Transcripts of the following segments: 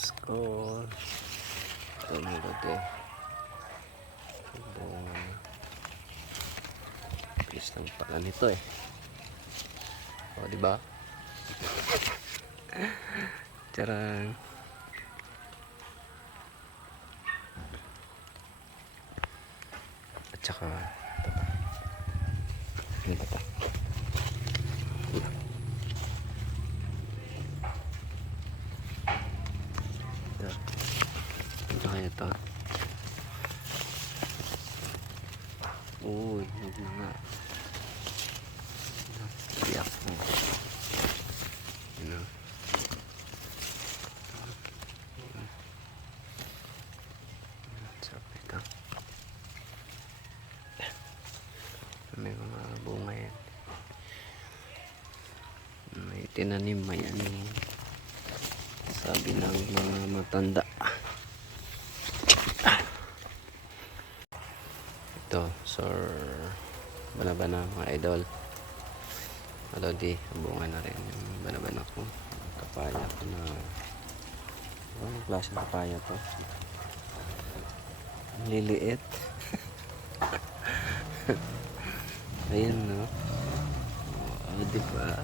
Pasko. Ito nilagay. Bunga na. Bilis lang pala nito eh. O, diba? Charang. At saka, ito pa. Ito pa. Ito kaya ito. Uy, huwag na nga. Tiyak mo. Yun. Sabi ito. May mga bunga yan. May tinanim, may ano. Sabi ng mga matanda. Ito, sir. Banabana mga idol. Alodi, bunga na rin yung banabana ko. Kapaya ko na. Anong klaseng kapaya to? Liliit. Ayan, no? Oh, diba?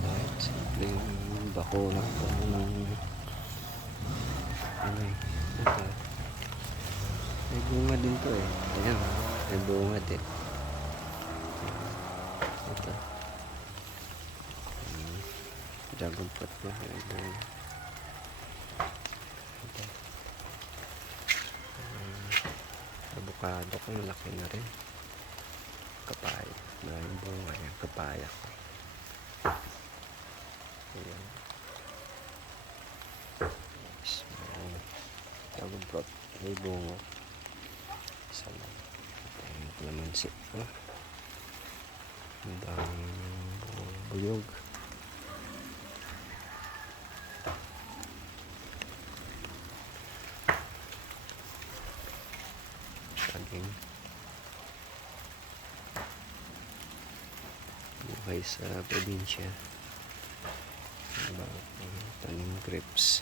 Kahit simple yung bakuna ko ng ano eh. Ito. May bunga din to eh. Ayan, may bunga din. Ito. Dragon fruit na. Ito. Avocado ko, malaki na rin. Kapaya. Maraming bunga yan. Kapaya ko. Ayan. Dragon fruit. May bunga. Isa lang. Ayan, kalamansi. Ang daming buyog. Saging. Buhay sa probinsya. Tanim grapes.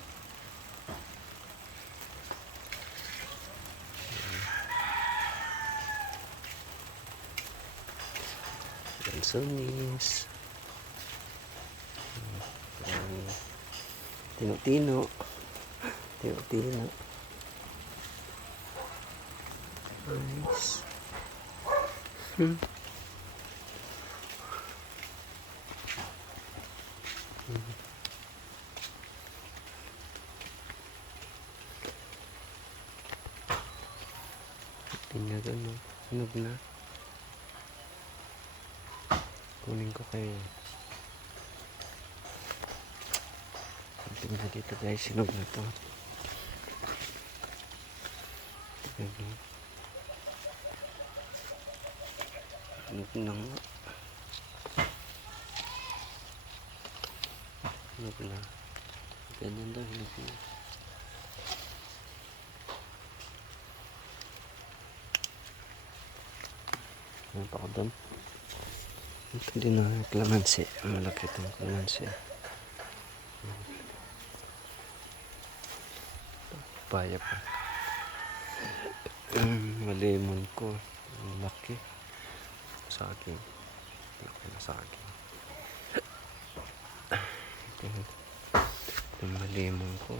Lansones. Tino-tino. Tino-tino. Nice. Tingnan doon, no? Sunog na. Kunin ko kayo. Tingnan dito guys, sunog na to. Tingnan. Sunog na nga. Sunog na. Ganyan daw, sunog na. Ano pa ko doon? Ito din na kalamansi. Malaki itong kalamansi. Papaya pa. Malemon ko. Laki. Saging. Laki na saging. Ito malemon ko.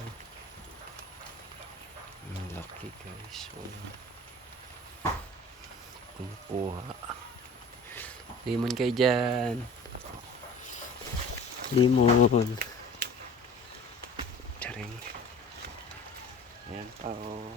Laki guys. Kumukuha. Lemon kayo dyan. Lemon. Charing. Ayan pa oh.